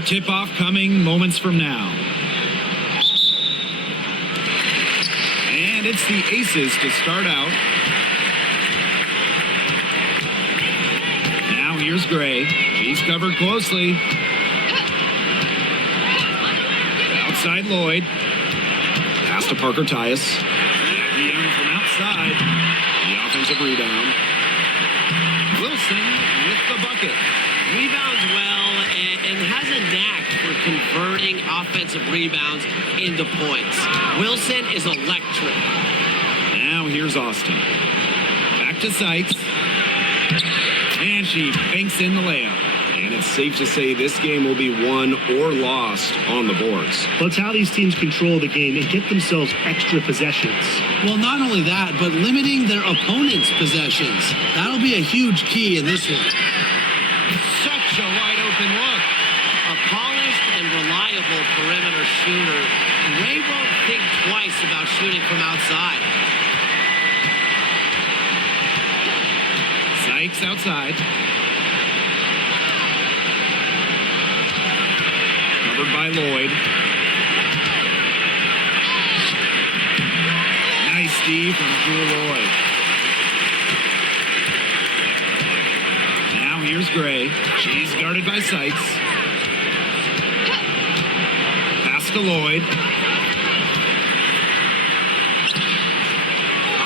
Our tip-off coming moments from now. And it's the Aces to start out. Now here's Gray. She's covered closely. Outside Lloyd. Pass to Parker Tyus. Jackie Young from outside. The offensive rebound. Wilson with the bucket. Rebounds well and has a knack for converting offensive rebounds into points. Wilson is electric. Now here's Austin. Back to Sykes. And she banks in the layup. And it's safe to say this game will be won or lost on the boards. Well, it's how these teams control the game and get themselves extra possessions. Well, not only that, but limiting their opponent's possessions. That'll be a huge key in this one. Such a wide open look. A polished and reliable perimeter shooter. Ray won't think twice about shooting from outside. Sykes outside. Covered by Lloyd. Nice D from Jewel Lloyd. Now here's Gray. She's guarded by Sykes. Pass to Lloyd.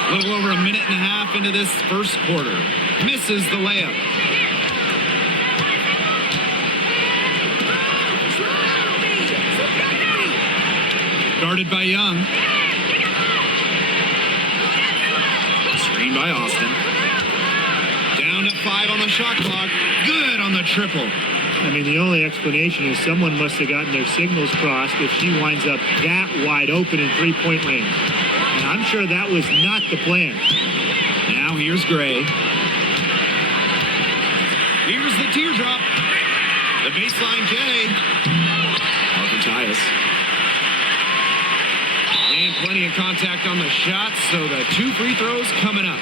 A little over a minute and a half into this first quarter. Misses the layup. Guarded by Young. Screened by Austin. Down to 5 on the shot clock. Good on the triple. I mean, the only explanation is someone must have gotten their signals crossed if she winds up that wide open in three-point range. And I'm sure that was not the plan. Now here's Gray. Here's the teardrop. The baseline J. Parker Tyus. And plenty of contact on the shot, so the 2 free throws coming up.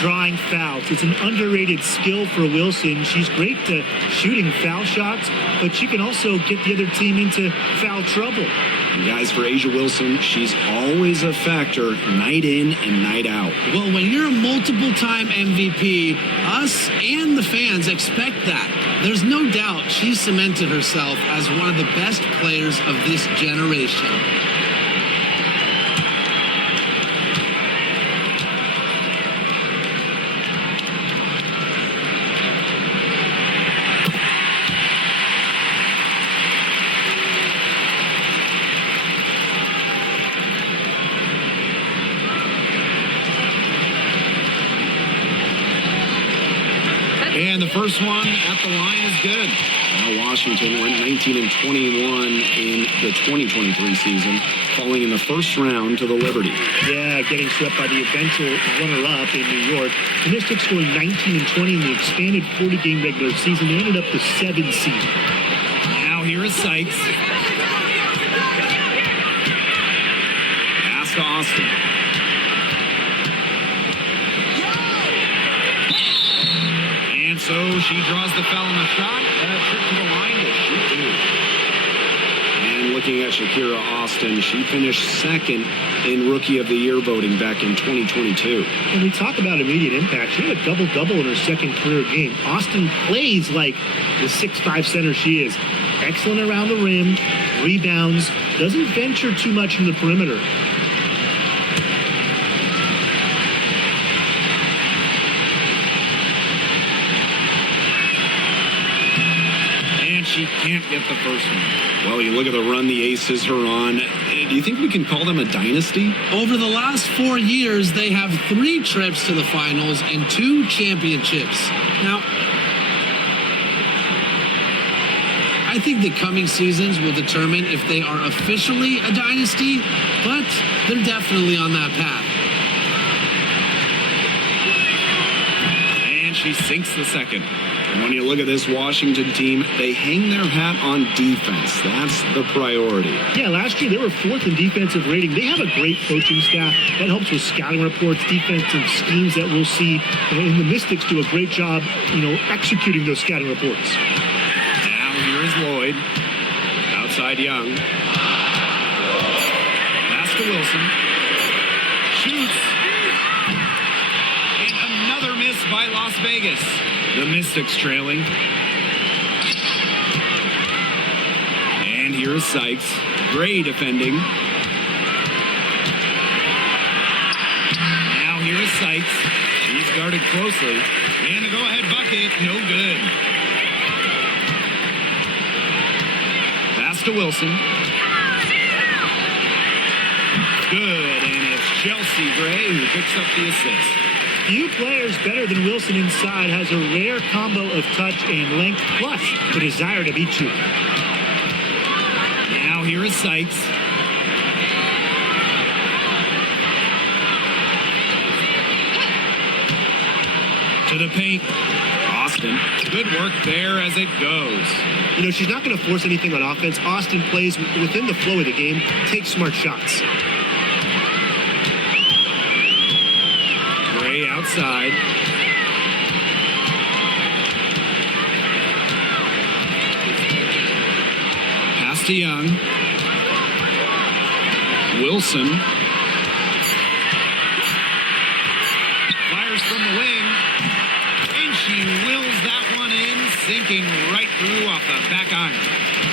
Drawing fouls. It's an underrated skill for Wilson. She's great to shooting foul shots, but she can also get the other team into foul trouble. And guys, for A'ja Wilson, she's always a factor night in and night out. Well, when you're a multiple-time MVP, us and the fans expect that. There's no doubt she's cemented herself as one of the best players of this generation. And the first one at the line is good. Now Washington went 19-21 in the 2023 season, falling in the first round to the Liberty. Yeah, getting swept by the eventual runner-up in New York. The Mystics going 19-20 in the expanded 40-game regular season. They ended up the 7th seed. Now here is Sykes. Pass to Austin. So she draws the foul on the shot. A trip to the line to shoot 2. And looking at Shakira Austin, she finished second in Rookie of the Year voting back in 2022. When we talk about immediate impact, she had a double-double in her second career game. Austin plays like the 6'5" center she is. Excellent around the rim, rebounds, doesn't venture too much in the perimeter. She can't get the first one. Well, you look at the run the Aces are on. Do you think we can call them a dynasty? Over the last 4 years, they have 3 trips to the finals and 2 championships. Now, I think the coming seasons will determine if they are officially a dynasty, but they're definitely on that path. And she sinks the second. And when you look at this Washington team, they hang their hat on defense. That's the priority. Yeah, last year they were 4th in defensive rating. They have a great coaching staff. That helps with scouting reports, defensive schemes that we'll see. And the Mystics do a great job, executing those scouting reports. Now here is Lloyd. Outside Young. Pass to Wilson. Shoots. And another miss by Las Vegas. The Mystics trailing. And here is Sykes. Gray defending. Now here is Sykes. He's guarded closely. And a go-ahead bucket. No good. Pass to Wilson. Good. And it's Chelsea Gray who picks up the assist. Few players better than Wilson inside, has a rare combo of touch and length, plus the desire to beat you. Now here is Sykes. To the paint. Austin. Good work there as it goes. You know, she's not going to force anything on offense. Austin plays within the flow of the game, takes smart shots. Gray outside. Pass to Young. Wilson. Fires from the wing. And she wills that one in, sinking right through off the back iron.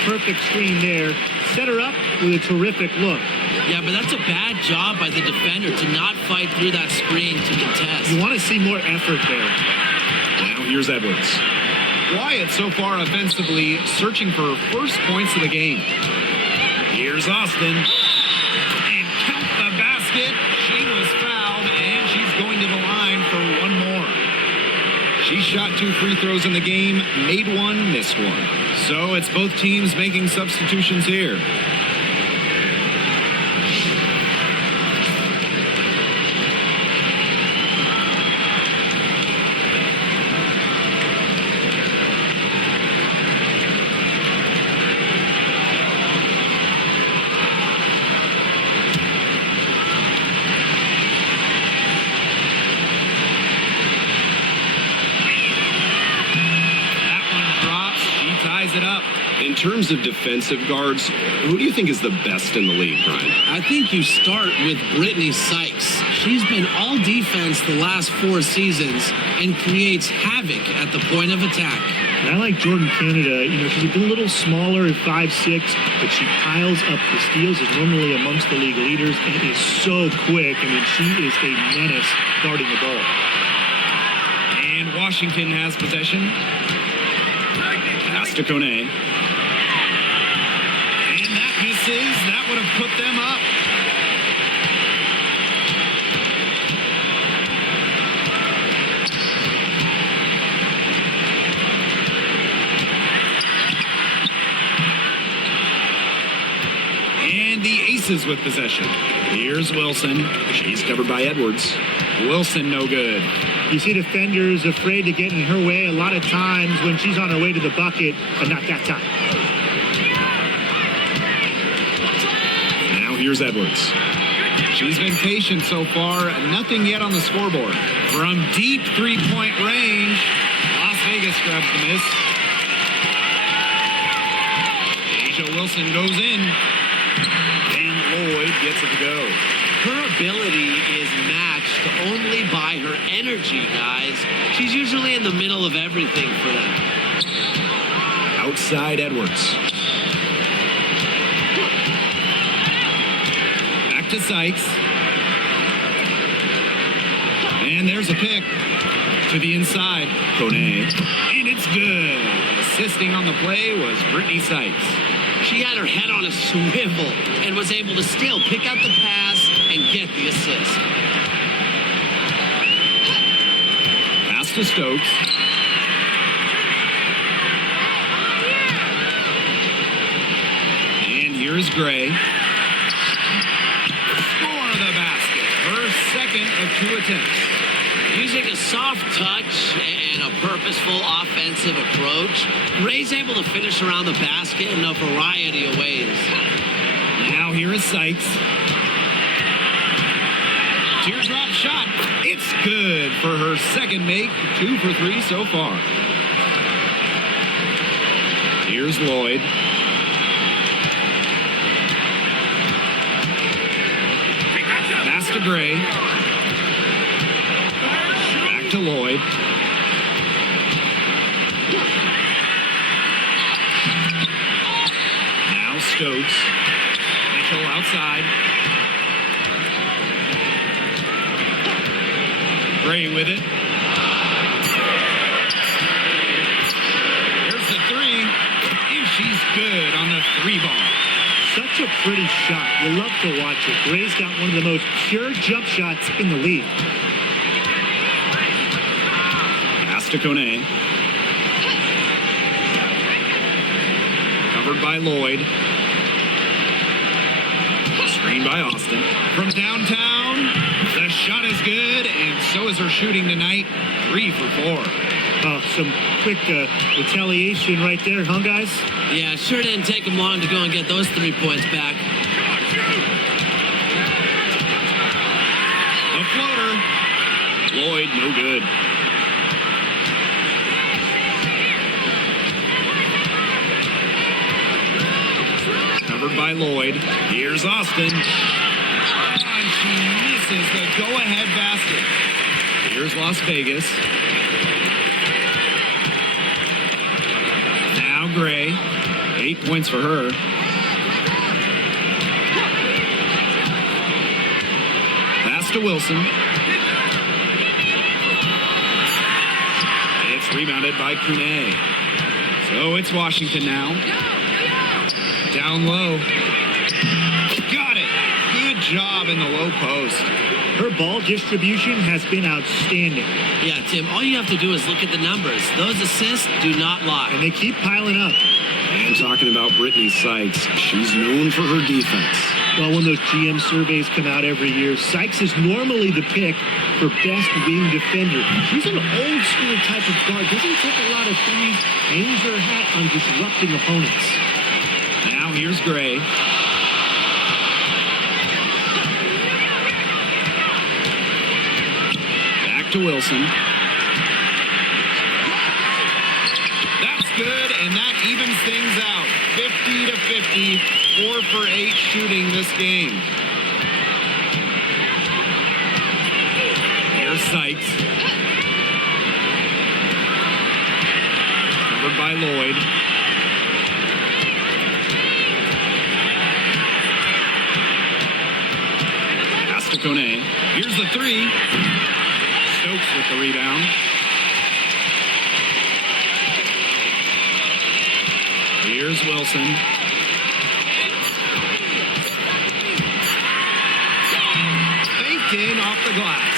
Perfect screen there. Set her up with a terrific look. Yeah, but that's a bad job by the defender to not fight through that screen to contest. You want to see more effort there. Now here's Edwards. Wyatt so far offensively searching for first points of the game. Here's Austin. And count the basket. She was fouled, and she's going to the line for one more. She shot 2 free throws in the game, made one, missed one. So it's both teams making substitutions here. It up. In terms of defensive guards, who do you think is the best in the league, Brian? I think you start with Brittany Sykes. She's been all defense the last 4 seasons and creates havoc at the point of attack. And I like Jordan Canada. You know, she's a little smaller at 5'6", but she piles up the steals, is normally amongst the league leaders, and is so quick. I mean, she is a menace guarding the ball. And Washington has possession. Pass to Kone. And that misses. That would have put them up. And the Aces with possession. Here's Wilson. She's covered by Edwards. Wilson no good. You see defenders afraid to get in her way a lot of times when she's on her way to the bucket, but not that time. Now here's Edwards. She's been patient so far. Nothing yet on the scoreboard. From deep three-point range, Las Vegas grabs the miss. Asia Wilson goes in. And Lloyd gets it to go. Her ability is matched only by her energy, guys. She's usually in the middle of everything for them. Outside Edwards. Back to Sykes. And there's a pick to the inside. Kone. And it's good. Assisting on the play was Brittany Sykes. She had her head on a swivel and was able to still pick out the pass and get the assist. Pass to Stokes. And here's Gray. Score the basket. Her second of 2 attempts. Using a soft touch and a purposeful offensive approach, Gray's able to finish around the basket in a variety of ways. Now here is Sykes. Teardrop shot. It's good for her second make. 2 for 3 so far. Here's Lloyd. to Gray. Back to Lloyd. Now Stokes. Mitchell outside. Gray with it. There's the three. And she's good on the three ball. Such a pretty shot. You love to watch it. Gray's got one of the most pure jump shots in the league. Pass to Kone. Covered by Lloyd. Screen by Austin. From downtown, the shot is good, and so is her shooting tonight. 3 for 4. Some quick retaliation right there, huh, guys? Yeah, sure didn't take him long to go and get those 3 points back. The floater. Lloyd, no good. Covered by Lloyd. Here's Austin. And she misses the go-ahead basket. Here's Las Vegas. Now Gray. 8 points for her. Pass to Wilson. It's rebounded by Kune. So it's Washington now. Down low. Got it. Good job in the low post. Her ball distribution has been outstanding. Yeah, Tim, all you have to do is look at the numbers. Those assists do not lie. And they keep piling up. And talking about Brittany Sykes, she's known for her defense. Well, when those GM surveys come out every year, Sykes is normally the pick for best wing defender. She's an old school type of guard. Doesn't take a lot of threes. Hangs her hat on disrupting opponents. Now here's Gray. Back to Wilson. That's good, and that evens things out. 50 to 50, 4 for 8 shooting this game. Here's Sykes. Covered by Lloyd. Pass to Kone. Here's the three. Stokes with the rebound. Here's Wilson. Faked in off the glass.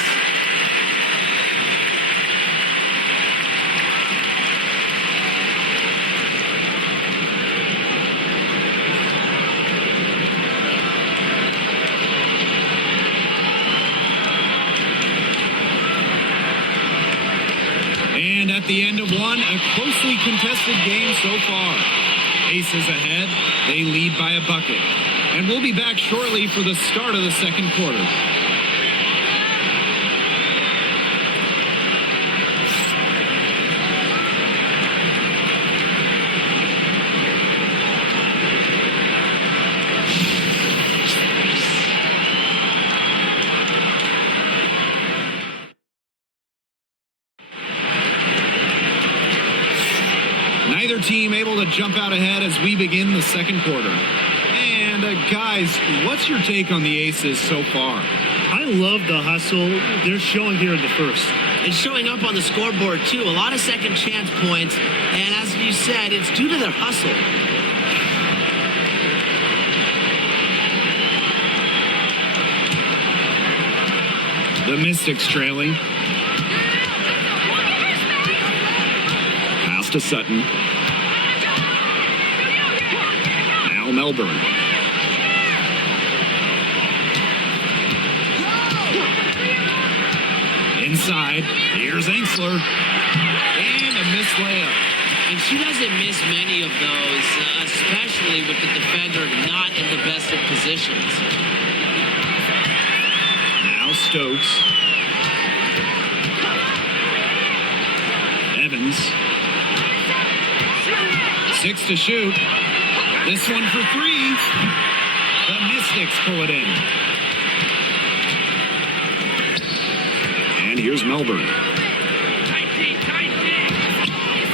And at the end of one, a closely contested game so far. Aces ahead, they lead by a bucket. And we'll be back shortly for the start of the second quarter. Neither team able to jump out ahead as we begin the second quarter. And guys, what's your take on the Aces so far? I love the hustle they're showing here in the first. It's showing up on the scoreboard, too. A lot of second chance points. And as you said, it's due to their hustle. The Mystics trailing. Pass to Sutton. Now Melbourne. Inside. Here's Engsler. And a missed layup. And she doesn't miss many of those, especially with the defender not in the best of positions. Now Stokes. Evans. 6 to shoot. This one for 3. The Mystics pull it in. And here's Melbourne.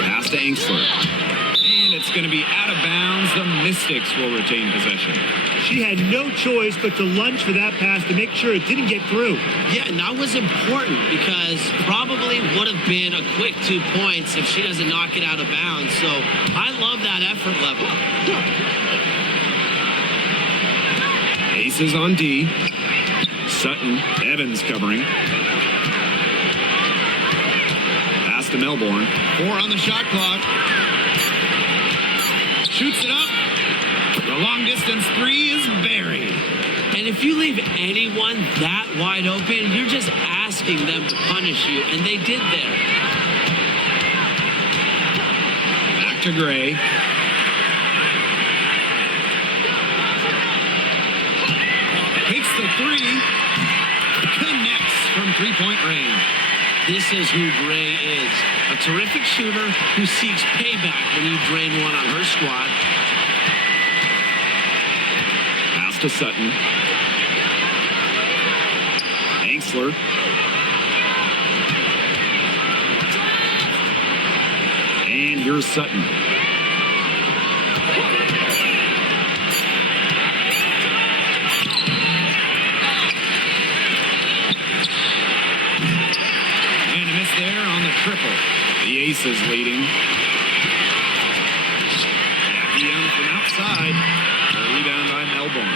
Pass to Angsler. And it's going to be out of bounds. The Mystics will retain possession. She had no choice but to lunge for that pass to make sure it didn't get through. Yeah, and that was important because probably would have been a quick 2 points if she doesn't knock it out of bounds. So I love that effort level. Aces on D. Sutton, Evans covering. Pass to Melbourne. 4 on the shot clock. Shoots it up. The long distance 3 is buried. And if you leave anyone that wide open, you're just asking them to punish you, and they did there. Back to Gray. Takes the 3. Connects from three-point range. This is who Gray is. A terrific shooter who seeks payback when you drain one on her squad. Pass to Sutton. Angsler. And here's Sutton. And a miss there on the triple. The Aces leading. Jackie Young from outside. A rebound by Melbourne.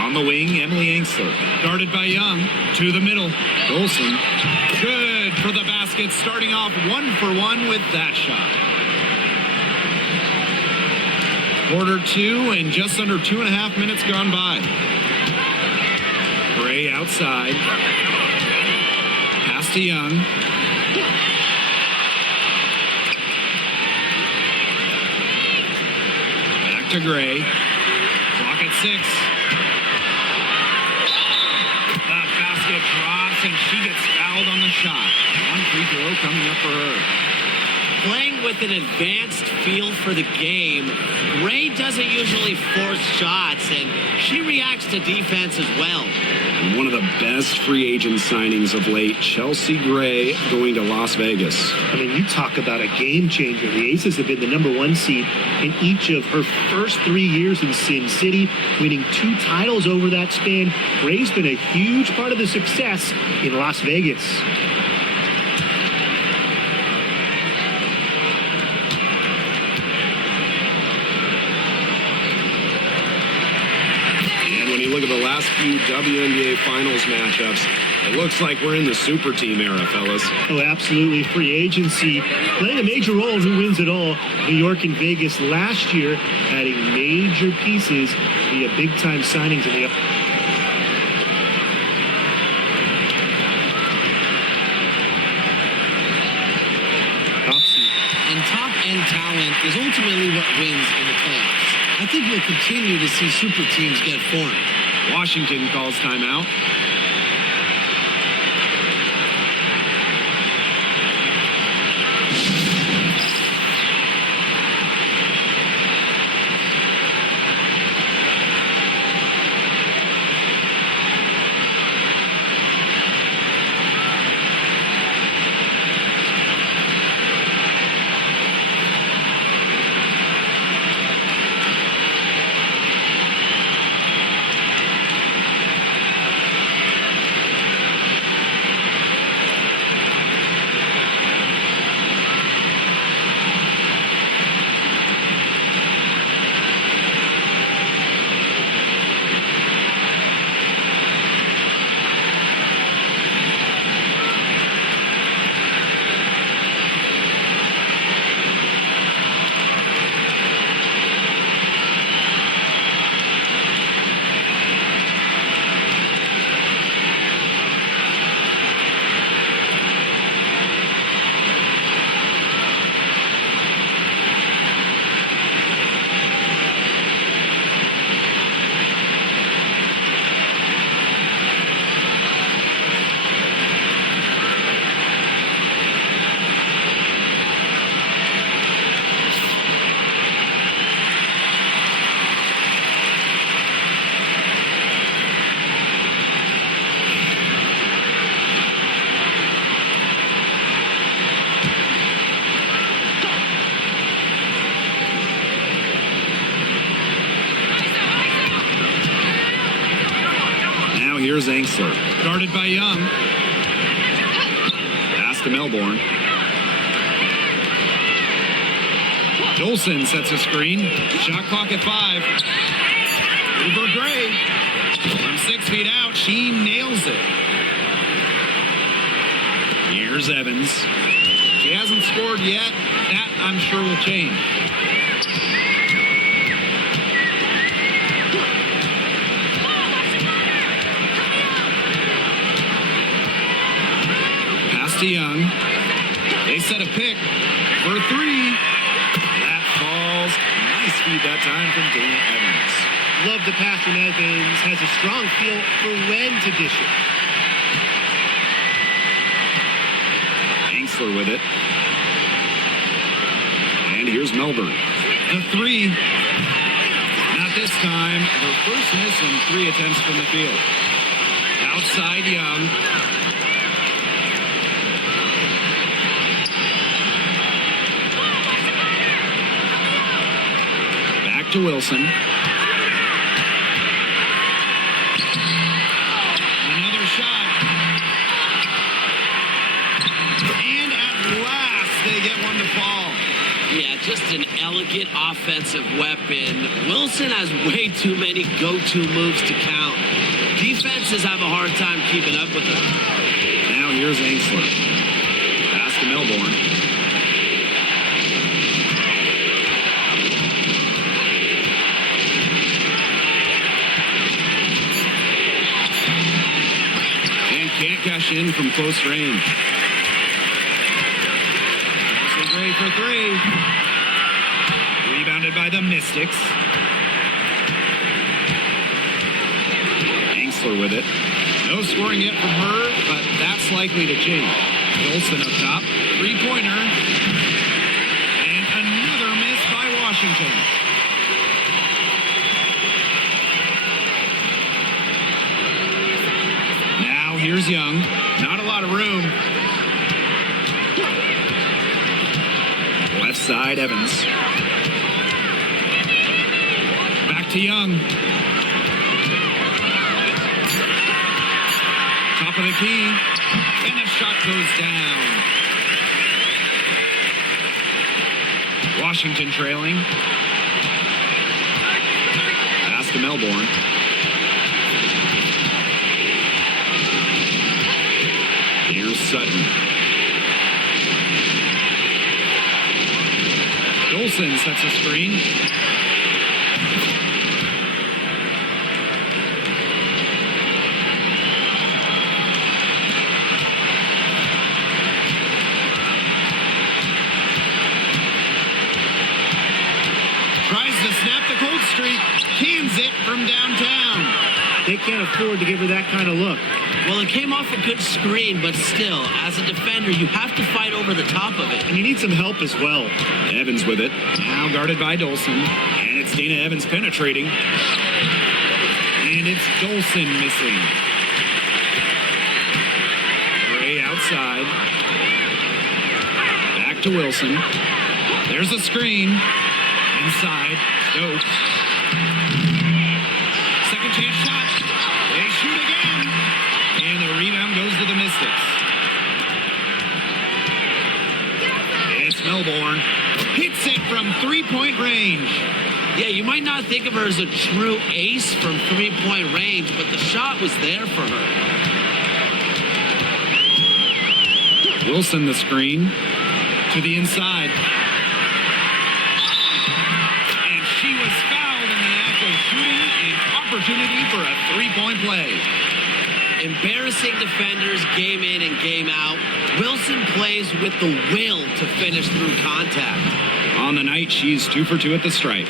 On the wing, Emily Angsler. Guarded by Young. To the middle. Golson. Good for the basket. Starting off 1 for 1 with that shot. Quarter 2 and just under 2.5 minutes gone by. Gray outside. Pass to Young. Back to Gray. Clock at 6. The basket drops and she gets fouled on the shot. 1 free throw coming up for her. Playing with an advanced feel for the game, Gray doesn't usually force shots, and she reacts to defense as well. And one of the best free agent signings of late, Chelsea Gray going to Las Vegas. I mean, you talk about a game changer. The Aces have been the #1 seed in each of her first 3 years in Sin City, winning 2 titles over that span. Gray's been a huge part of the success in Las Vegas. Look at the last few WNBA Finals matchups. It looks like we're in the super team era, fellas. Oh, absolutely. Free agency playing a major role in who wins it all. New York and Vegas last year adding major pieces via big-time signings in the offseason. And top-end talent is ultimately what wins in the playoffs. I think we'll continue to see super teams get formed. Washington calls timeout. here's Angsler. Guarded by Young. Pass to Melbourne. Dolson sets a screen. Shot clock at 5. Over Gray. From 6 feet out, she nails it. Here's Evans. She hasn't scored yet. That, I'm sure, will change. Pass to Young. They set a pick for 3. That falls. Nice feed that time from Dana Evans. Love the pass from Evans. Has a strong feel for when to dish it. Angsler with it. And here's Melbourne. The 3. Not this time. Her first miss in 3 attempts from the field. Outside Young. Back to Wilson. Another shot. And at last they get one to fall. Yeah, just an elegant offensive weapon. Wilson has way too many go-to moves to count. Defenses have a hard time keeping up with her. Now here's Angsler. Pass to Melbourne. And can't cash in from close range. Ashley Gray for 3. Rebounded by the Mystics. Angsler with it. No scoring yet from her, but that's likely to change. Dolson up top. 3-pointer. And another miss by Washington. Now here's Young. Not a lot of room. Left side, Evans. Back to Young. Top of the key. And a shot goes down. Washington trailing. Pass to Melbourne. Here's Sutton. Dolson sets a screen. Tries to snap the cold streak. Cans it from downtown. They can't afford to give her that kind of look. Well, it came off a good screen, but still, as a defender, you have to fight over the top of it. And you need some help as well. Evans with it. Now guarded by Dolson. And it's Dana Evans penetrating. And it's Dolson missing. Gray outside. Back to Wilson. There's a screen. Inside. Stokes. Second chance shot. They shoot again. And the rebound goes to the Mystics. It's Melbourne. Hits it from 3-point range. Yeah, you might not think of her as a true ace from 3-point range, but the shot was there for her. Wilson the screen. To the inside. And she was fouled in the act of shooting. An opportunity for a 3-point play. Embarrassing defenders game in and game out. Wilson plays with the will to finish through contact. On the night, she's 2 for 2 at the stripe.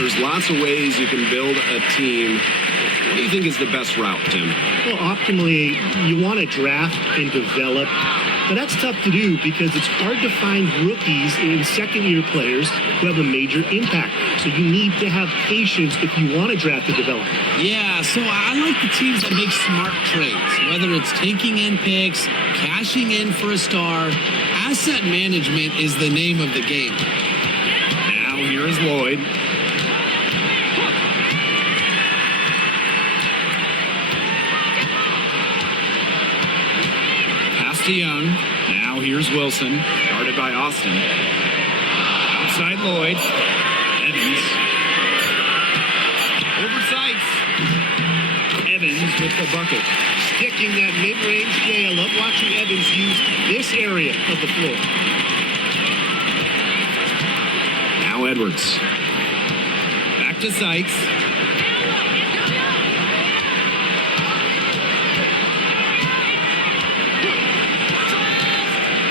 there's lots of ways you can build a team. What do you think is the best route, Tim? Well, optimally, you want to draft and develop, but that's tough to do because it's hard to find rookies and second-year players who have a major impact. So you need to have patience if you want to draft and develop. Yeah, so I like the teams that make smart trades, whether it's taking in picks, cashing in for a star. Asset management is the name of the game. Now here is Lloyd. Pass to Young. Now here's Wilson. Guarded by Austin. Outside Lloyd. Evans. Over Sykes. Evans with the bucket. Sticking that mid-range J. I love watching Evans use this area of the floor. Now Edwards. Back to Sykes.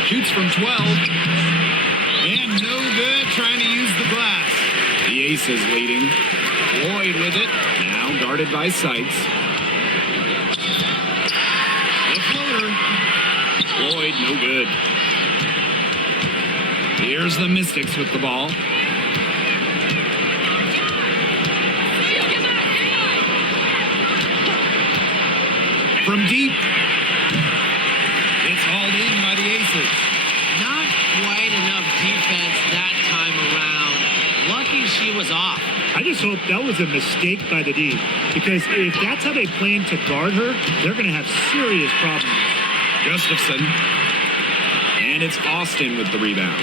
Shoots from 12. And no good, trying to use the glass. The Ace is leading. Lloyd with it. Now guarded by Sykes. The floater. Lloyd, no good. Here's the Mystics with the ball. From deep. It's hauled in by the Aces. Not quite enough defense that time around. Lucky she was off. I just hope that was a mistake by the D, because if that's how they plan to guard her, they're going to have serious problems. Gustafson. And it's Austin with the rebound.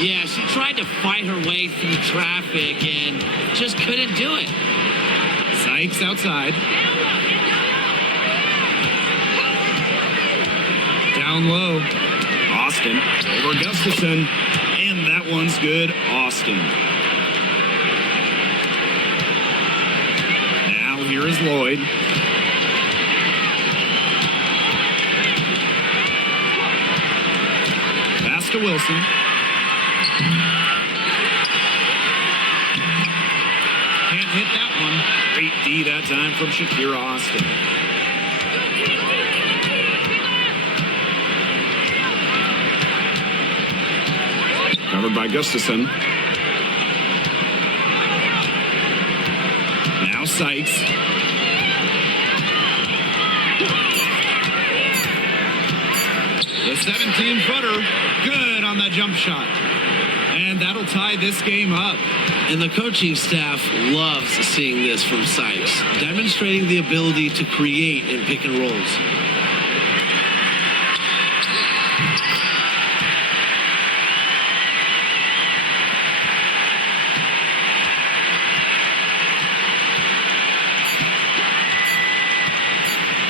Yeah, she tried to fight her way through traffic and just couldn't do it. Sykes outside. Down low. Austin over Gustafson. And that one's good. Austin. Now here is Lloyd. Pass to Wilson. Can't hit that one. Great D that time from Shakira Austin. Covered by Gustafson. Now Sykes. The 17-footer. Good on the jump shot. And that'll tie this game up. And the coaching staff loves seeing this from Sykes, demonstrating the ability to create in pick and rolls.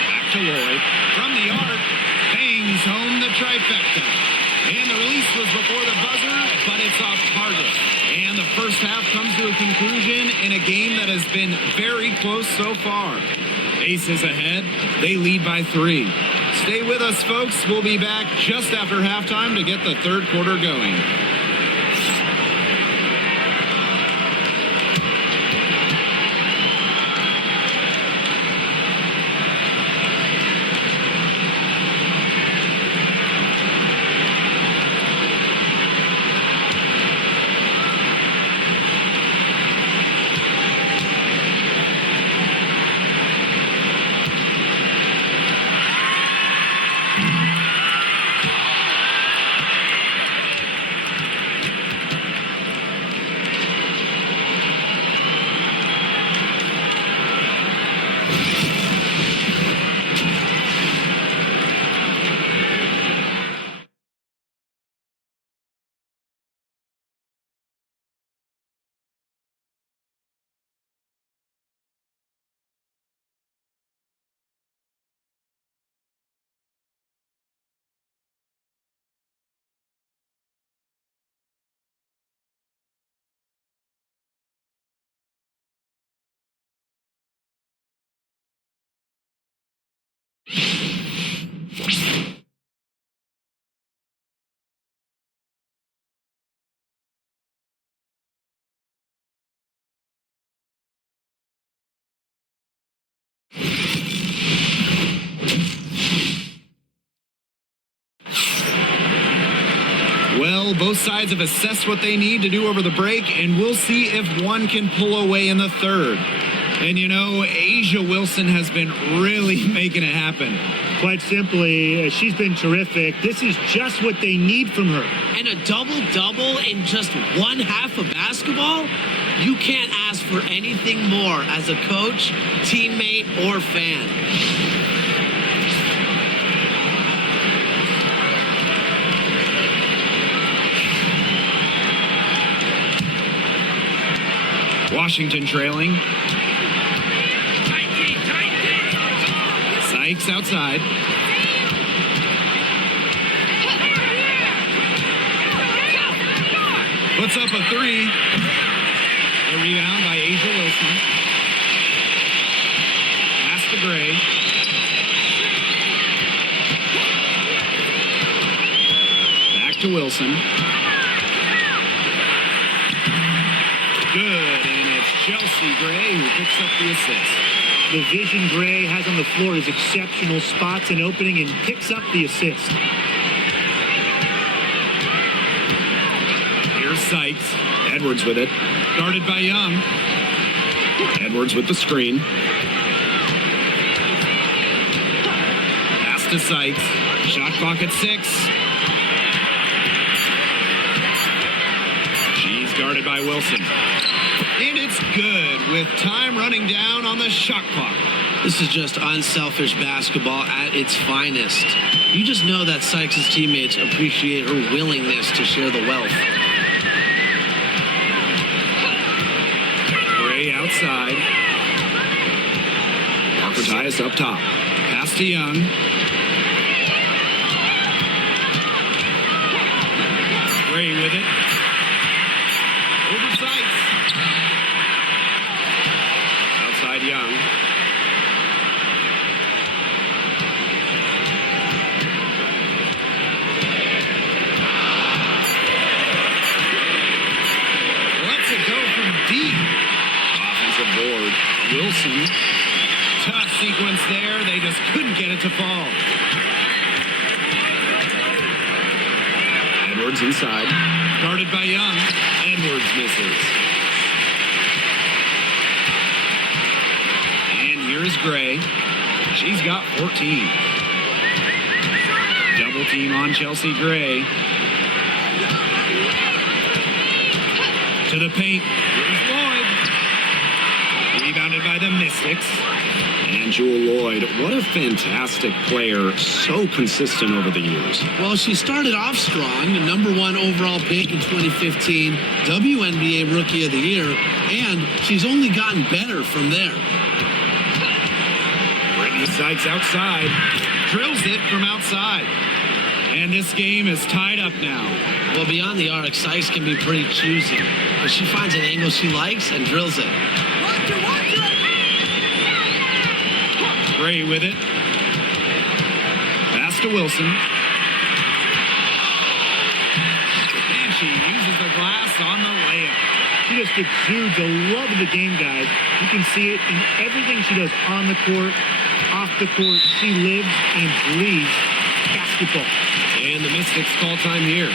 Back to Lloyd. From the arc, bangs home the trifecta. And the release was before the buzzer, but it's off target. And the first half comes to a conclusion in a game that has been very close so far. Aces ahead. They lead by 3. Stay with us, folks. We'll be back just after halftime to get the third quarter going. Well, both sides have assessed what they need to do over the break, and we'll see if one can pull away in the third. And, you know, Asia Wilson has been really making it happen. Quite simply, she's been terrific. This is just what they need from her. And a double-double in just one half of basketball? You can't ask for anything more as a coach, teammate, or fan. Washington trailing. Sykes outside. Puts up a three. A rebound by Asia Wilson. Pass to Gray. Back to Wilson. Good, and it's Chelsea Gray who picks up the assist. The vision Gray has on the floor is exceptional. Spots an opening and picks up the assist. Here's Sykes. Edwards with it. Guarded by Young. Edwards with the screen. Pass to Sykes. Shot clock at 6. She's guarded by Wilson. And it's good with time running down on the shot clock. This is just unselfish basketball at its finest. You just know that Sykes' teammates appreciate her willingness to share the wealth. Gray outside. Parker Tyus up top. Pass to Young. Gray with it. Over Sykes. Outside Young. Lets it go from deep. Offensive board. Wilson. Tough sequence there. They just couldn't get it to fall. Edwards inside. Guarded by Young. Edwards misses. And here's Gray. She's got 14. Double team on Chelsea Gray. To the paint. Here's Lloyd. Rebounded by the Mystics. And Jewel Lloyd, what a fantastic player. So consistent over the years. Well, she started off strong, the #1 overall pick in 2015, WNBA Rookie of the Year, and she's only gotten better from there. Brittany Sykes outside. Drills it from outside. And this game is tied up now. Well, beyond the arc, Sykes can be pretty choosy, but she finds an angle she likes and drills it. Gray with it. Pass to Wilson. And she uses the glass on the layup. She just exudes the love of the game, guys. You can see it in everything she does on the court, off the court. She lives and breathes basketball. And the Mystics call time here.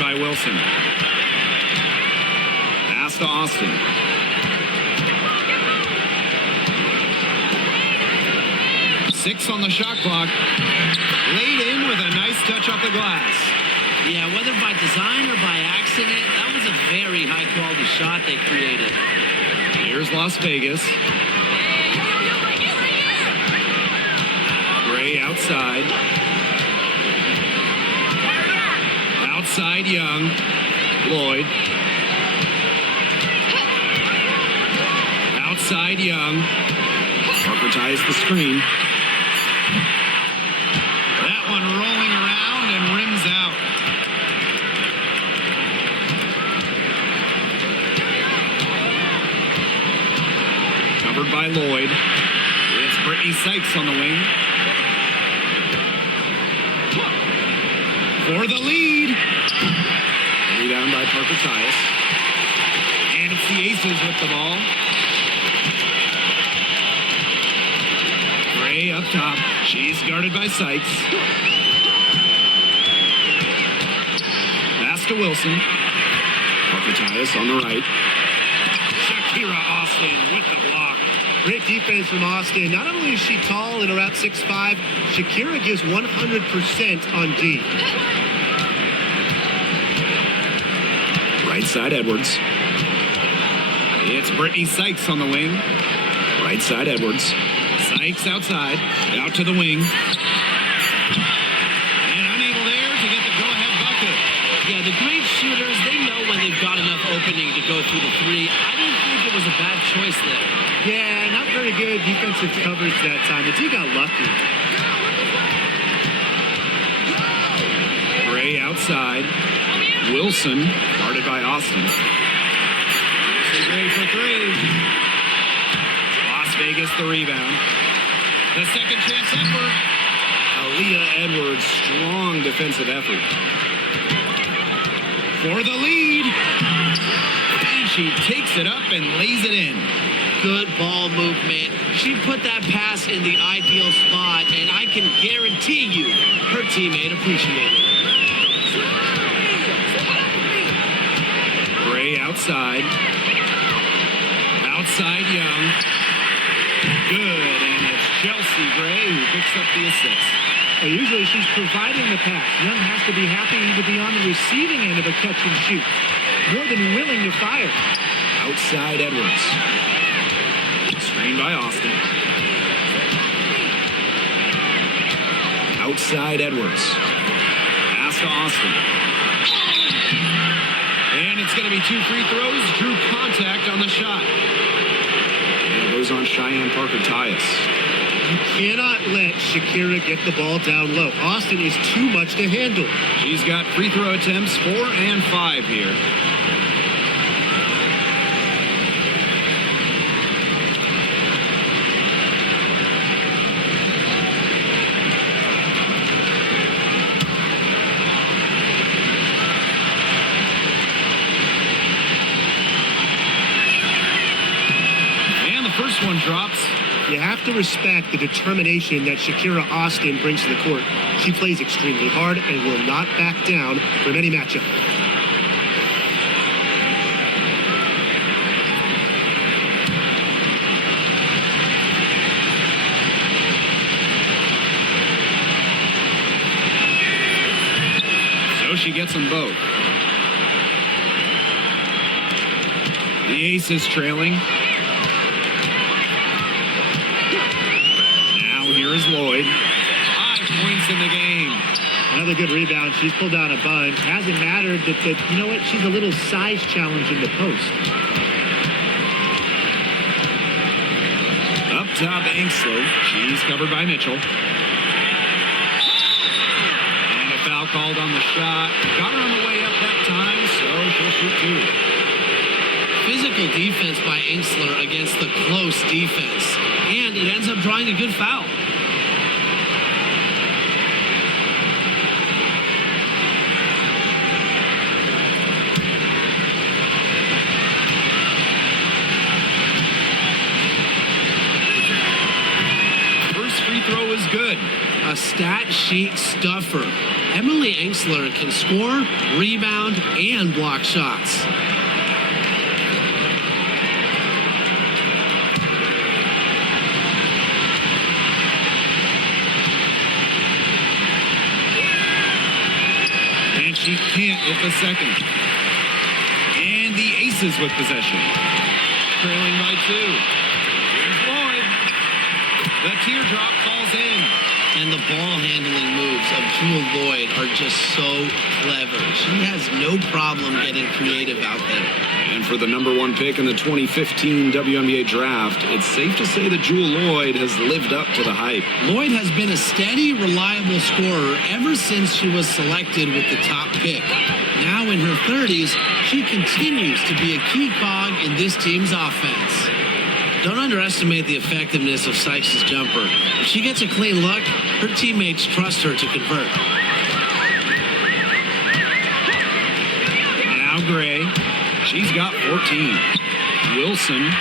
by Wilson. Pass to Austin. Six on the shot clock. Laid in with a nice touch off the glass. Yeah, whether by design or by accident, that was a very high-quality shot they created. Here's Las Vegas. Gray outside. Outside Young. Lloyd. Outside Young. Parker ties the screen. That one rolling around and rims out. Covered by Lloyd. It's Brittany Sykes on the wing. For the lead. Rebound by Parker Tyus. And it's the Aces with the ball. Gray up top. She's guarded by Sykes. Pass to Wilson. Parker Tyus on the right. Shakira Austin with the block. Great defense from Austin. Not only is she tall and around 6'5", Shakira gives 100% on D. Right side Edwards. It's Brittany Sykes on the wing. Right side Edwards. Sykes outside. Out to the wing. And unable there to get the go-ahead bucket. Yeah, the great shooters, they know when they've got enough opening to go through the three. I didn't think it was a bad choice there. Yeah, not very good defensive coverage that time, but he got lucky. Gray outside. Wilson, guarded by Austin. Gray for three. Las Vegas the rebound. The second chance effort. Aaliyah Edwards, strong defensive effort. For the lead. And she takes it up and lays it in. Good ball movement. She put that pass in the ideal spot, and I can guarantee you her teammate appreciated it. Gray outside. Outside Young. Good, and it's Chelsea Gray who picks up the assist. Well, usually she's providing the pass. Young has to be happy to be on the receiving end of a catch and shoot. More than willing to fire. Outside Edwards. Screened by Austin. Outside Edwards. Pass to Austin. And it's going to be 2 free throws. Drew contact on the shot. And it goes on Cheyenne Parker Tyus. You cannot let Shakira get the ball down low. Austin is too much to handle. She's got free throw attempts 4 and 5 here. First one drops. You have to respect the determination that Shakira Austin brings to the court. She plays extremely hard and will not back down from any matchup. So she gets them both. The Aces trailing. Here is Lloyd. 5 points in the game. Another good rebound. She's pulled down a bunch. Hasn't mattered that you know what? She's a little size challenge in the post. Up top, Angslow. She's covered by Mitchell. And a foul called on the shot. Got her on the way up that time, so she'll shoot 2. Physical defense by Angsler against the close defense. And it ends up drawing a good foul. stat sheet stuffer. Emily Engstler can score, rebound, and block shots. And she can't hit the second. And the Aces with possession. Trailing by 2. Here's Lloyd. The teardrop falls in. And the ball handling moves of Jewel Lloyd are just so clever. She has no problem getting creative out there. And for the number 1 pick in the 2015 WNBA draft, it's safe to say that Jewel Lloyd has lived up to the hype. Lloyd has been a steady, reliable scorer ever since she was selected with the top pick. Now in her 30s, she continues to be a key cog in this team's offense. Don't underestimate the effectiveness of Sykes' jumper. If she gets a clean look, her teammates trust her to convert. Now Gray. She's got 14. Wilson.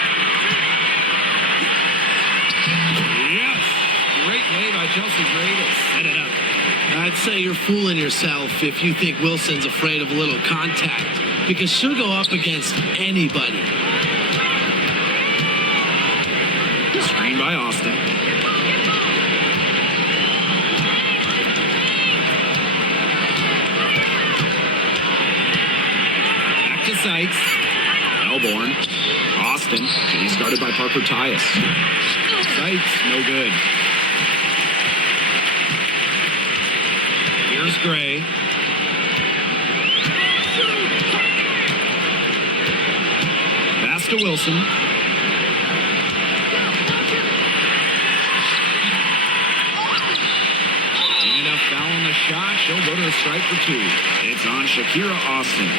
Yes. Great play by Chelsea Gray to set it up. I'd say you're fooling yourself if you think Wilson's afraid of a little contact, because she'll go up against anybody. Screen by Austin. Back to Sykes. Melbourne. Austin. He's started by Parker Tyus. Sykes, no good. Here's Gray. Pass to Wilson. Foul on the shot. She'll go to the strike for 2. It's on Shakira Austin.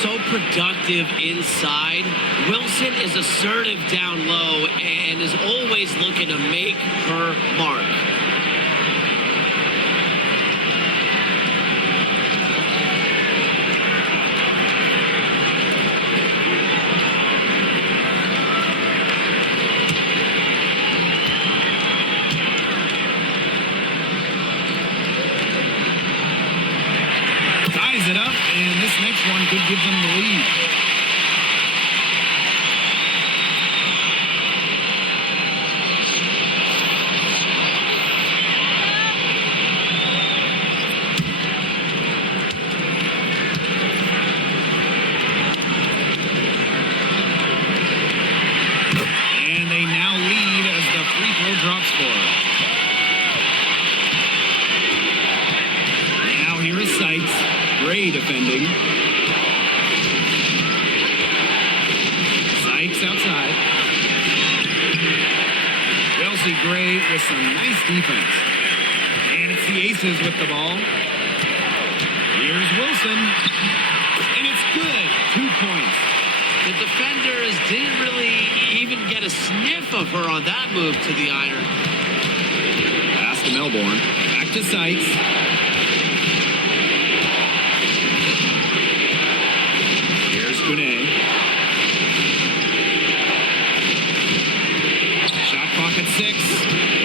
So productive inside. Wilson is assertive down low and is always looking to make her mark. It up, and this next one could give them the lead. And they now lead as the free throw drops for her. Now here is Sykes. Gray defending. Sykes outside. Chelsea Gray with some nice defense. And it's the Aces with the ball. Here's Wilson. And it's good. 2 points. The defenders didn't really even get a sniff of her on that move to the iron. Pass to Melbourne. Back to Sykes. Shot clock at 6.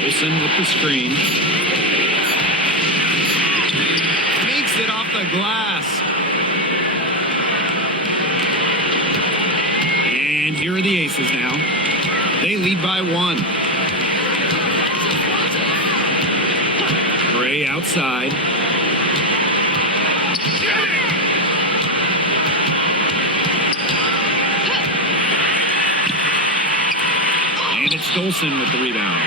Wilson with the screen. Makes it off the glass. And here are the Aces now. They lead by 1. Gray outside. And it's Dolson with the rebound.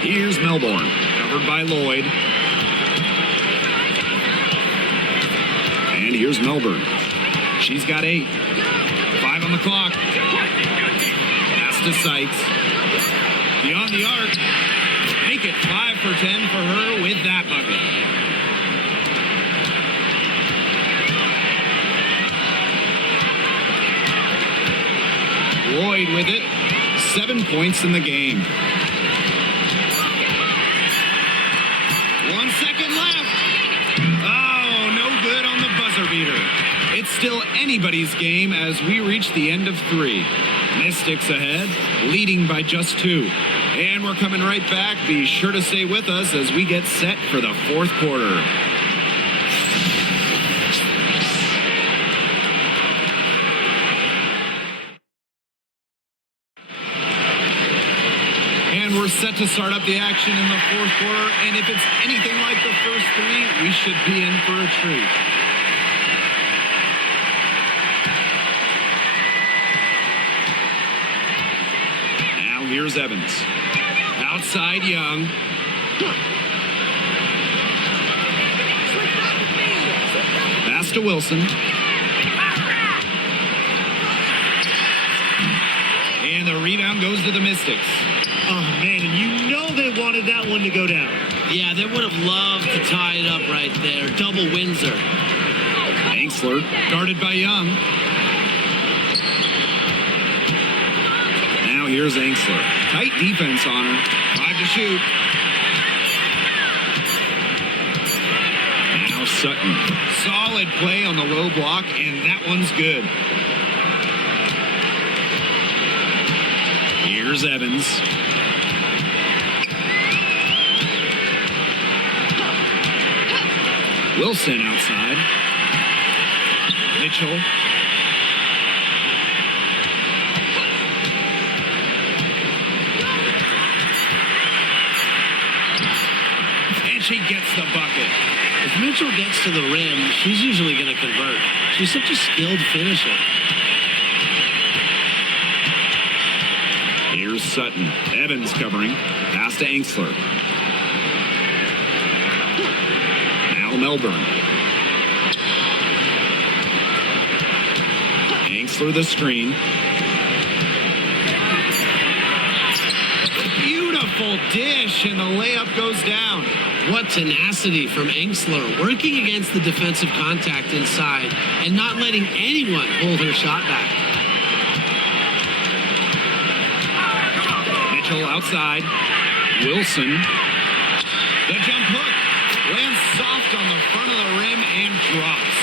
Here's Melbourne, covered by Lloyd. And here's Melbourne. She's got 8. 5 on the clock. Pass to Sykes. Beyond the arc. Make it 5 for 10 for her with that bucket. Lloyd with it. 7 points in the game. 1 second left. Oh, no good on the buzzer beater. It's still anybody's game as we reach the end of 3. Mystics ahead, leading by just 2. And we're coming right back. Be sure to stay with us as we get set for the fourth quarter. And we're set to start up the action in the fourth quarter. And if it's anything like the first 3, we should be in for a treat. Here's Evans. Outside Young. Pass to Wilson. And the rebound goes to the Mystics. Oh, man, and you know they wanted that one to go down. Yeah, they would have loved to tie it up right there. Double Windsor. Angsler guarded by Young. Now here's Angsler. Tight defense on her. 5 to shoot. Now Sutton. Solid play on the low block, and that one's good. Here's Evans. Wilson outside. Mitchell. She gets the bucket. If Mitchell gets to the rim, she's usually going to convert. She's such a skilled finisher. Here's Sutton. Evans covering. Pass to Angsler. Now Melbourne. Angsler the screen. Beautiful dish, and the layup goes down. What tenacity from Angsler, working against the defensive contact inside and not letting anyone hold her shot back. Mitchell outside. Wilson. The jump hook. Lands soft on the front of the rim and drops.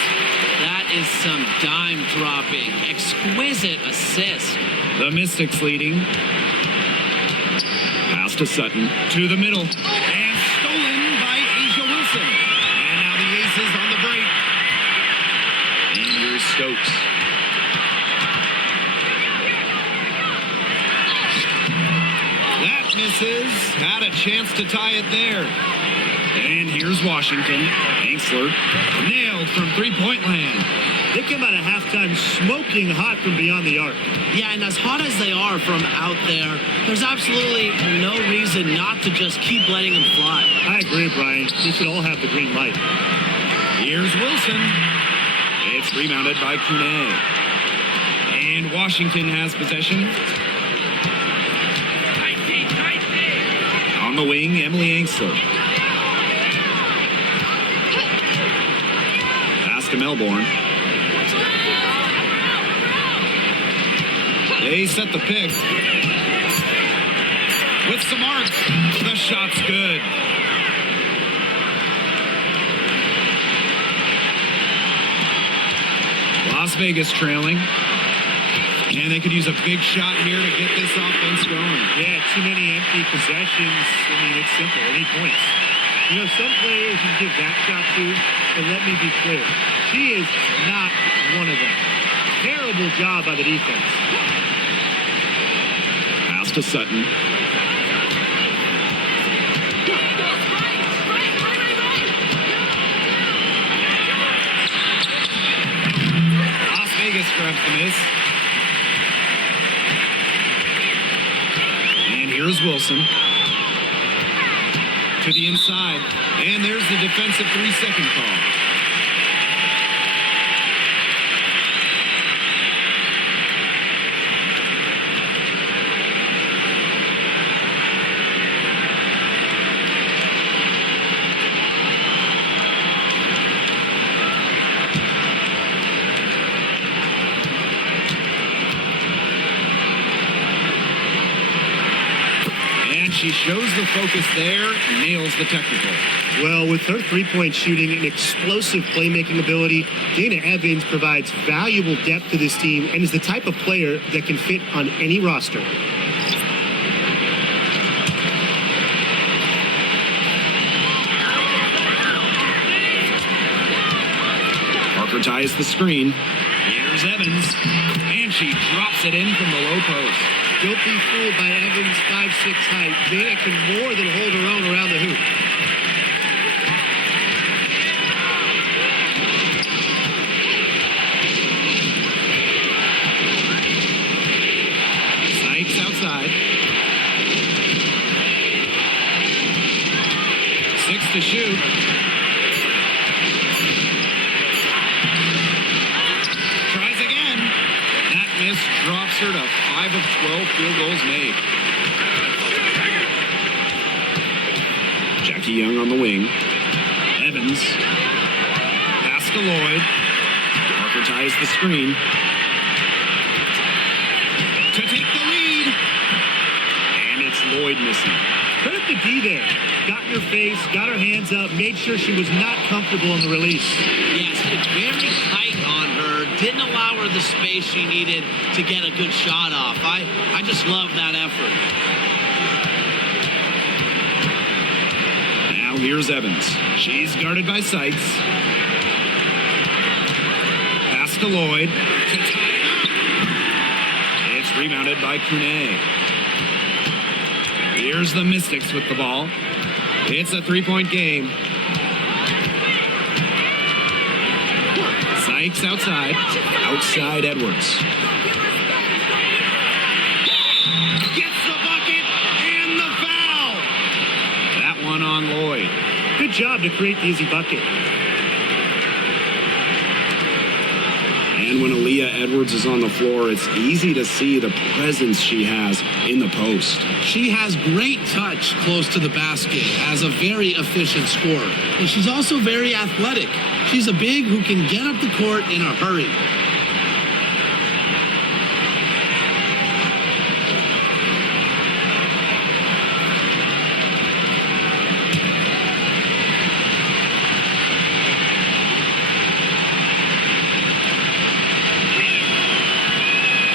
That is some dime dropping. Exquisite assist. The Mystics leading. Pass to Sutton. To the middle. And stolen by Asia Wilson. And now the Aces on the break. And here's Stokes. That misses. Had a chance to tie it there. And here's Washington. Angsler nailed from three-point land. They come out of halftime smoking hot from beyond the arc. Yeah, and as hot as they are from out there, there's absolutely no reason not to just keep letting them fly. I agree, Brian. We should all have the green light. Here's Wilson. It's rebounded by Kune. And Washington has possession. On the wing, Emily Angsler. Pass to Melbourne. They set the pick. With some arc. The shot's good. Las Vegas trailing. And they could use a big shot here to get this offense going. Yeah, too many empty possessions. I mean, it's simple. Any points. You know, some players you give that shot to, but let me be clear. She is not one of them. Terrible job by the defense. Pass to Sutton. Las Vegas grabs the miss. And here's Wilson. To the inside. And there's the defensive 3-second call. And she shows the focus there, nails the technical. Well, with her three-point shooting and explosive playmaking ability, Dana Evans provides valuable depth to this team and is the type of player that can fit on any roster. Parker ties the screen. Here's Evans, and she drops it in from the low post. Don't be fooled by Evans' 5'6" height. Dana can more than hold her own around the hoop. Sykes outside. 6 to shoot. Tries again. That miss drops her to 5 of 12 field goals made. Jackie Young on the wing. Evans. Pass to Lloyd. Parker ties the screen. To take the lead. And it's Lloyd missing. Credit the D there. Got in her face, got her hands up, made sure she was not comfortable on the release. Yes, very tight on her. Didn't allow her the space she needed to get a good shot off. I just love that effort. Now here's Evans. She's guarded by Sykes. Pass to Lloyd. It's rebounded by Kune. Here's the Mystics with the ball. It's a three-point game. Sykes outside. Outside Edwards. Gets the bucket and the foul. That one on Lloyd. Good job to create the easy bucket. And when Aaliyah Edwards is on the floor, it's easy to see the presence she has in the post. She has great touch close to the basket as a very efficient scorer. And she's also very athletic. She's a big who can get up the court in a hurry.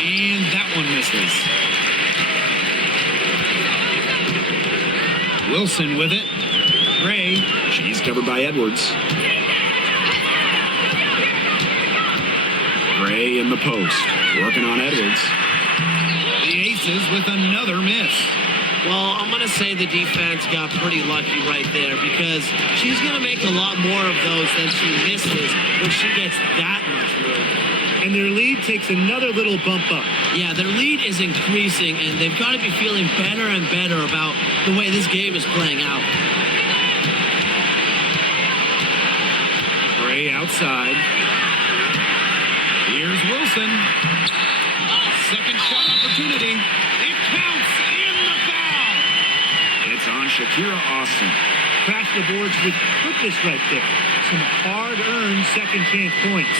And that one misses. Wilson with it. Gray. She's covered by Edwards. Gray in the post. Working on Edwards. The Aces with another miss. Well, I'm going to say the defense got pretty lucky right there because she's going to make a lot more of those than she misses when she gets that much room. And their lead takes another little bump up. Yeah, their lead is increasing, and they've got to be feeling better and better about the way this game is playing out. Gray outside. Here's Wilson. Second shot opportunity. It counts in the foul. It's on Shakira Austin. Crash the boards with purpose right there. Some hard-earned second chance points.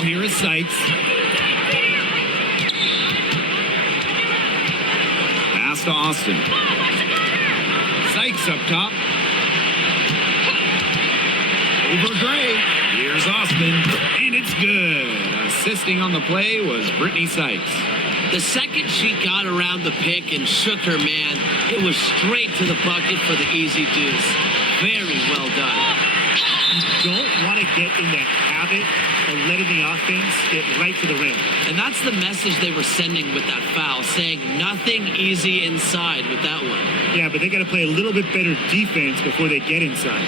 Here is Sykes. Pass to Austin. Sykes up top. Over Gray. Here's Austin. And it's good. Assisting on the play was Brittany Sykes. The second she got around the pick and shook her man, it was straight to the bucket for the easy deuce. Very well done. You don't want to get in that habit of letting the offense get right to the rim. And that's the message they were sending with that foul, saying nothing easy inside with that one. Yeah, but they got to play a little bit better defense before they get inside.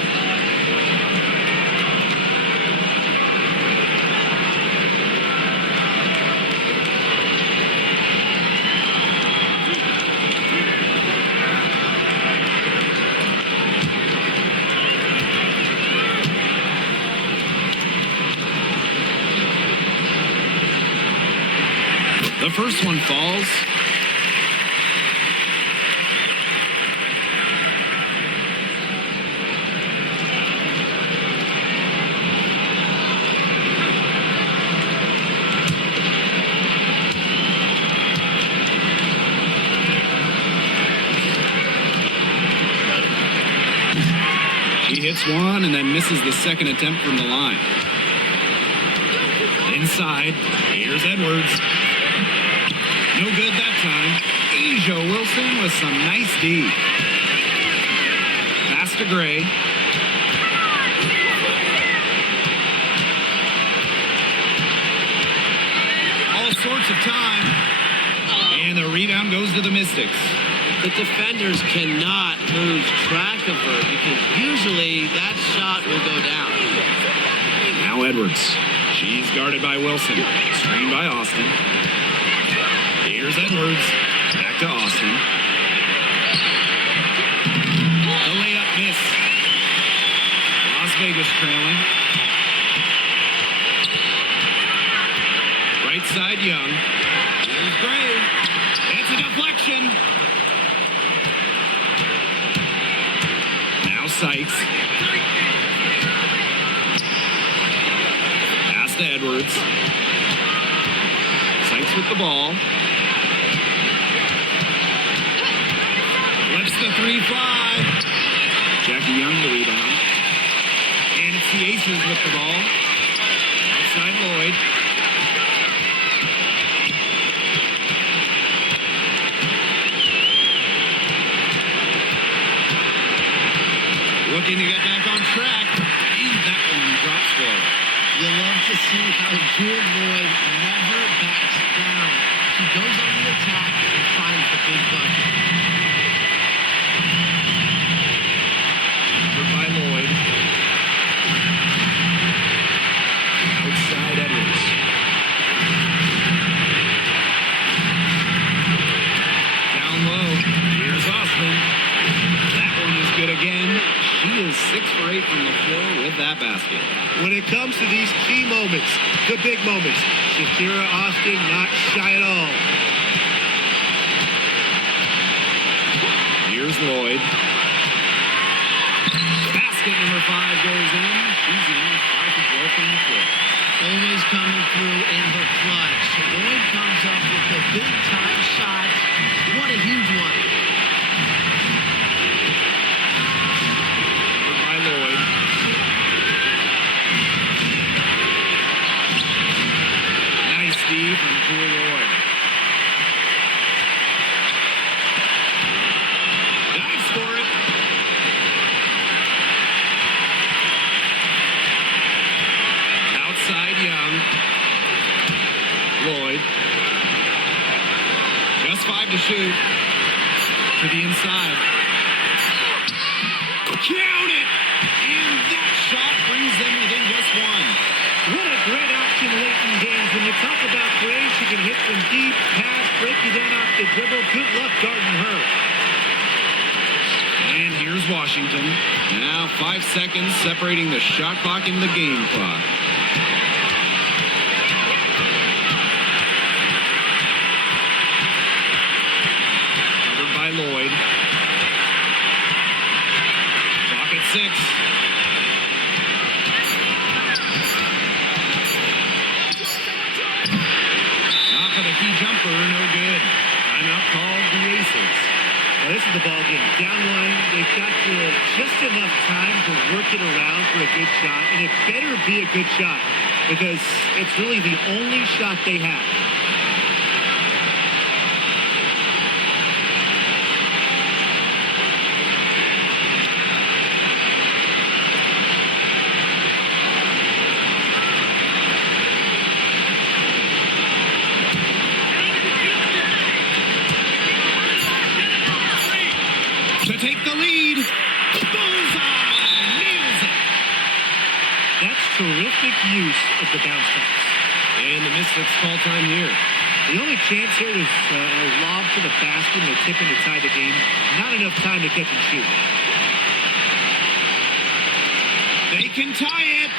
The first one falls. She hits one and then misses the second attempt from the line. Inside, here's Edwards. No good that time. Asia Wilson with some nice D. Pass to Gray. All sorts of time. And the rebound goes to the Mystics. The defenders cannot lose track of her because usually that shot will go down. Now Edwards. She's guarded by Wilson. Screened by Austin. Here's Edwards. Back to Austin. The layup miss. Las Vegas trailing. Right side Young. Here's Gray. It's a deflection. Now Sykes. Pass to Edwards. Sykes with the ball. Lets the three fly. Jackie Young the rebound. And it's the Aces with the ball. Outside Lloyd. Looking to get back on track. And that one drops for her. You love to see how Jewel Lloyd never backs down. She goes on the attack and finds the big bucket. Covered by Lloyd. Outside Edwards. Down low. Here's Austin. That one is good again. She is 6 for 8 from the floor with that basket. When it comes to these key moments, the big moments, Shakira Austin not shy at all. Here's Lloyd. Basket number 5 goes in. She's in 5 for 12 from the floor. Always coming through in the clutch. Lloyd comes up with a big-time shot. What a huge one. Covered by Lloyd. Nice D from Jewel Lloyd. Dives for it. Outside Young. Lloyd. Just 5 to shoot. To the inside. Count it! And that shot brings them within just 1. What a great option late in games. When you talk about Gray, she can hit from deep, pass, break you down off the dribble. Good luck guarding her. And here's Washington. Now 5 seconds separating the shot clock and the game clock. Covered by Lloyd. Clock at 6. Top of the key jumper, no good. Timeout called the Aces. Now, this is the ball game. Down one, they've got just enough time to work it around for a good shot, and it better be a good shot because it's really the only shot they have. To take the lead. Bullseye! Nails it. That's terrific use of the bounce pass. And the Mystics call time here. The only chance here was a lob to the basket and a tip in to tie the game. Not enough time to catch and shoot. They can tie it.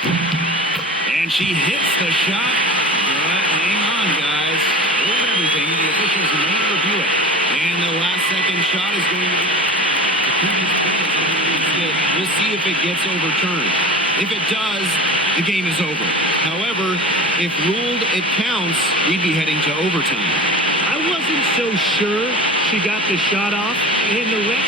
And she hits the shot. But hang on, guys. Hold everything. second shot is going to be the previous point is going to be hit. We'll see if it gets overturned. If it does, the game is over. However, if ruled it counts, we'd be heading to overtime. I wasn't so sure she got the shot off, and the ref.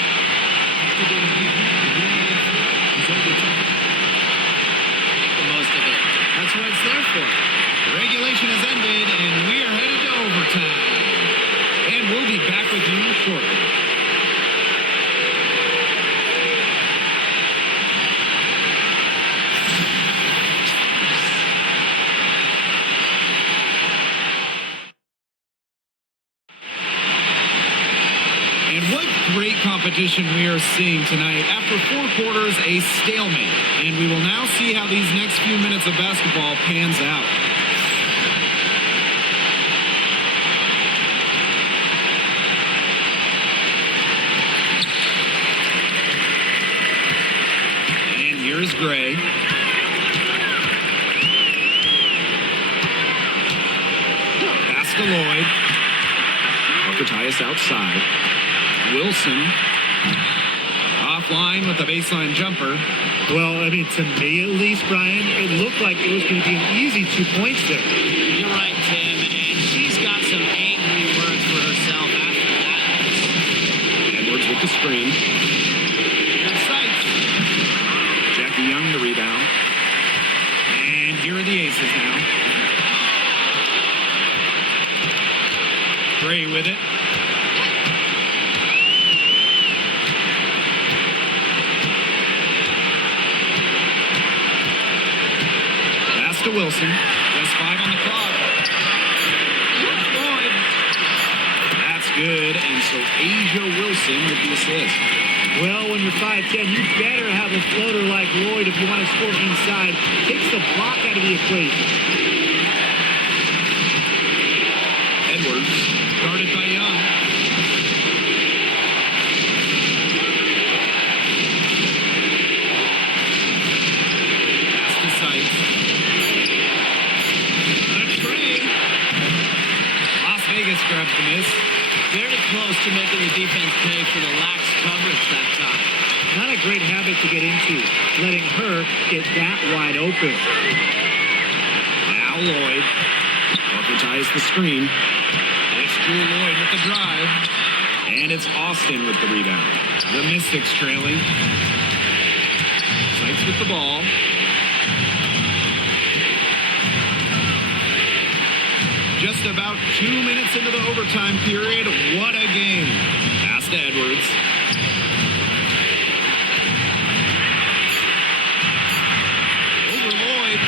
The most of it. That's what it's there for. Regulation has ended, and we are headed to overtime. And we'll be back with you shortly. And what great competition we are seeing tonight. After 4 quarters, a stalemate. And we will now see how these next few minutes of basketball pans out. And here's Gray. Pass to Lloyd. Valkyries outside. Wilson offline with the baseline jumper. Well, I mean, to me at least, Brian, it looked like it was going to be an easy 2 points there. You're right, Tim, and she's got some angry words for herself after that. Edwards with the screen. And Sykes. Jackie Young the rebound. And here are the aces now. Gray with it. To Wilson. Just 5 on the clock. Lloyd. That's good. And so Asia Wilson with the assist. Well, when you're 5'10", you better have a floater like Lloyd if you want to score inside. Takes the block out of the equation. Edwards guarded by Young. Pass to Sykes. Grabs the miss. Very close to making the defense pay for the lax coverage that time. Not a great habit to get into, letting her get that wide open. Now Lloyd. Valkyries the screen. It's Drew Lloyd with the drive. And it's Austin with the rebound. The Mystics trailing. Sykes with the ball. Just about 2 minutes into the overtime period. What a game. Pass to Edwards. Over Lloyd.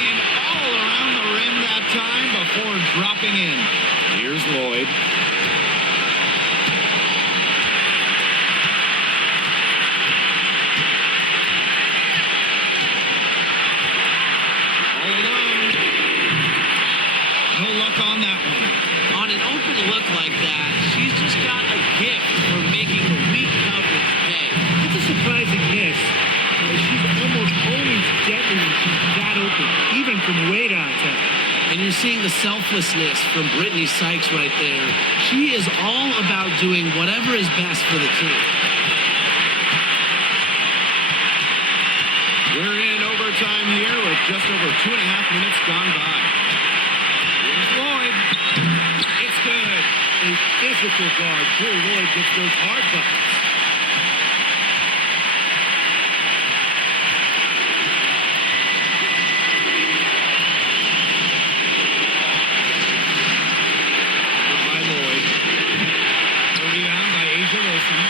And all around the rim that time before dropping in. Here's Lloyd. On that one. On an open look like that, she's just got a gift for making the weak coverage pay. It's a surprising miss. She's almost always deadly when she's that open, even from way downtown. And you're seeing the selflessness from Brittany Sykes right there. She is all about doing whatever is best for the team. We're in overtime here with just over 2.5 minutes gone by. Lloyd. It's good. A physical guard. Drew Lloyd gets those hard buckets. By Lloyd. The rebound by Asia Wilson.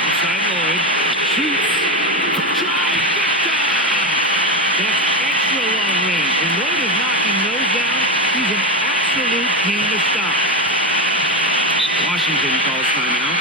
Outside Lloyd. Shoots. Trifecta! That's extra long range. When Lloyd is knocking those down, he's an absolute pain to stop. Washington calls timeout.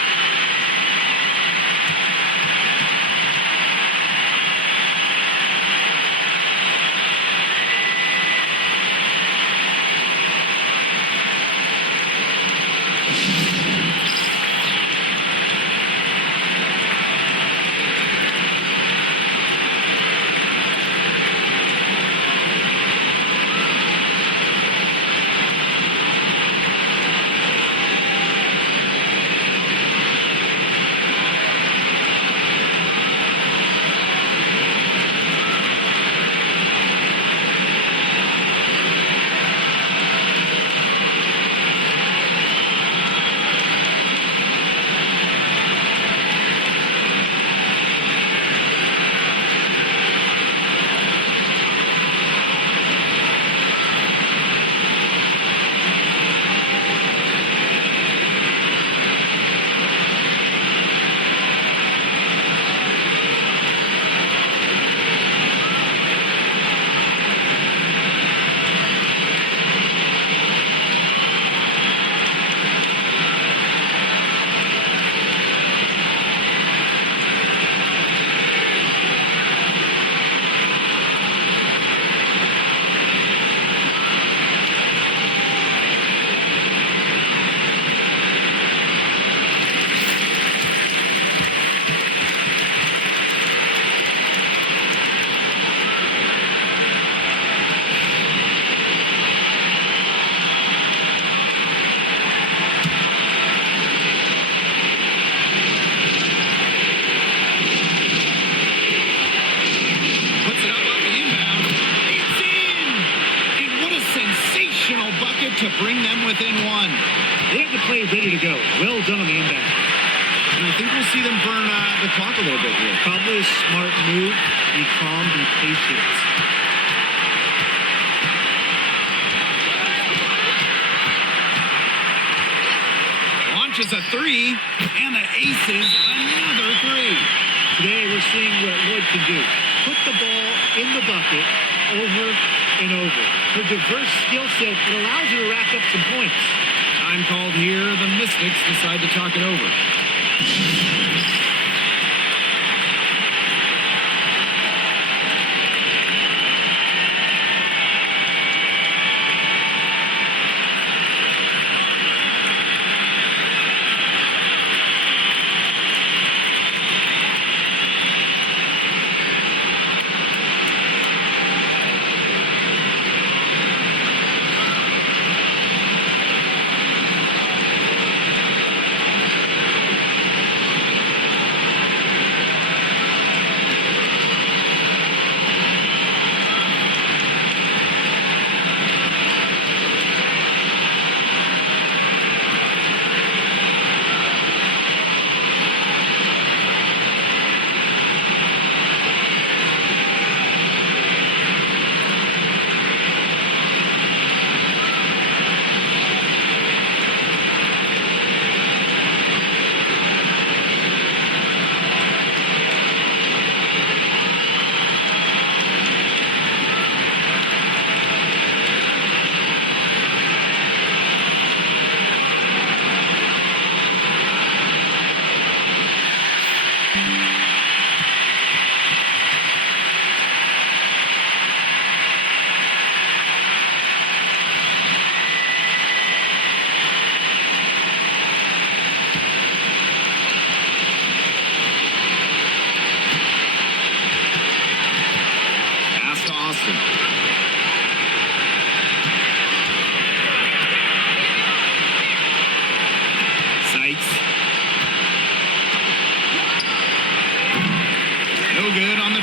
to bring them within one. They have the play ready to go. Well done on the inbound. And I think we'll see them burn the clock a little bit here. Probably a smart move. Be calm, be patient. Launches a three, and the aces another three. Today we're seeing what Lloyd can do. Put the ball in the bucket over and over. Her diverse skill set, it allows her to rack up some points. Time called here. The Mystics decide to talk it over.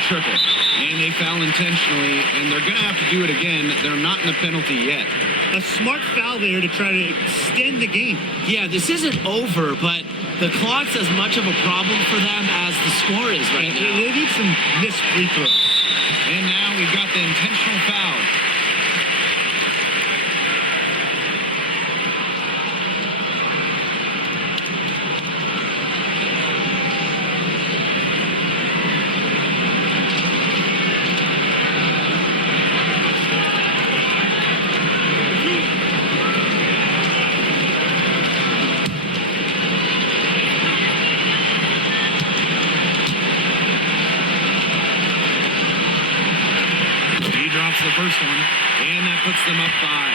Triple. And they foul intentionally, and they're going to have to do it again. They're not in the penalty yet. A smart foul there to try to extend the game. Yeah, this isn't over, but the clock's as much of a problem for them as the score is right now. They need some missed free throws. And now we've got the intentional foul. The first one, and that puts them up 5.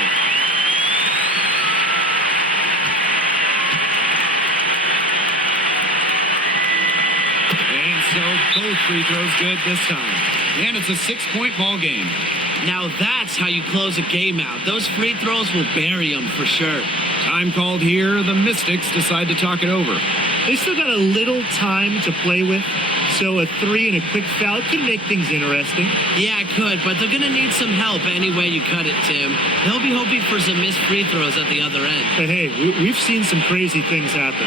And so both free throws good this time. And it's a 6-point ball game. Now that's how you close a game out. Those free throws will bury them for sure. Time called here. The Mystics decide to talk it over. They still got a little time to play with. So a 3 and a quick foul could make things interesting. Yeah, it could, but they're going to need some help any way you cut it, Tim. They'll be hoping for some missed free throws at the other end. But hey, we've seen some crazy things happen.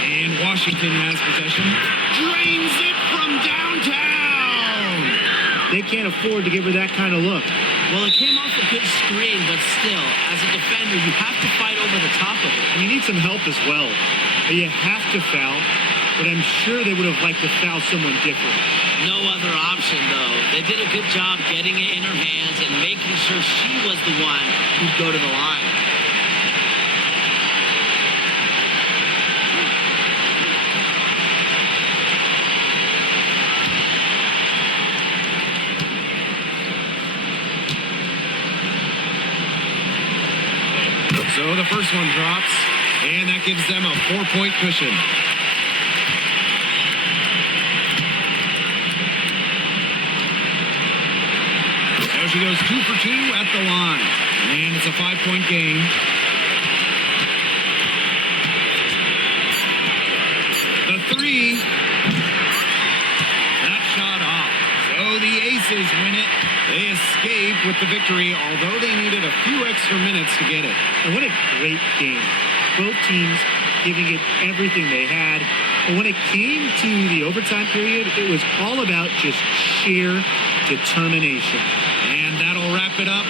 And Washington has possession. Drains it from downtown. They can't afford to give her that kind of look. Well, it came off a good screen, but still, as a defender, you have to fight over the top of it. And you need some help as well. You have to foul, but I'm sure they would have liked to foul someone different. No other option, though. They did a good job getting it in her hands and making sure she was the one who'd go to the line. So the first one drops, and that gives them a 4-point cushion. So she goes 2 for 2 at the line, and it's a 5-point game. The 3, Aces win it. They escape with the victory, although they needed a few extra minutes to get it. And what a great game. Both teams giving it everything they had. And when it came to the overtime period, it was all about just sheer determination. And that'll wrap it up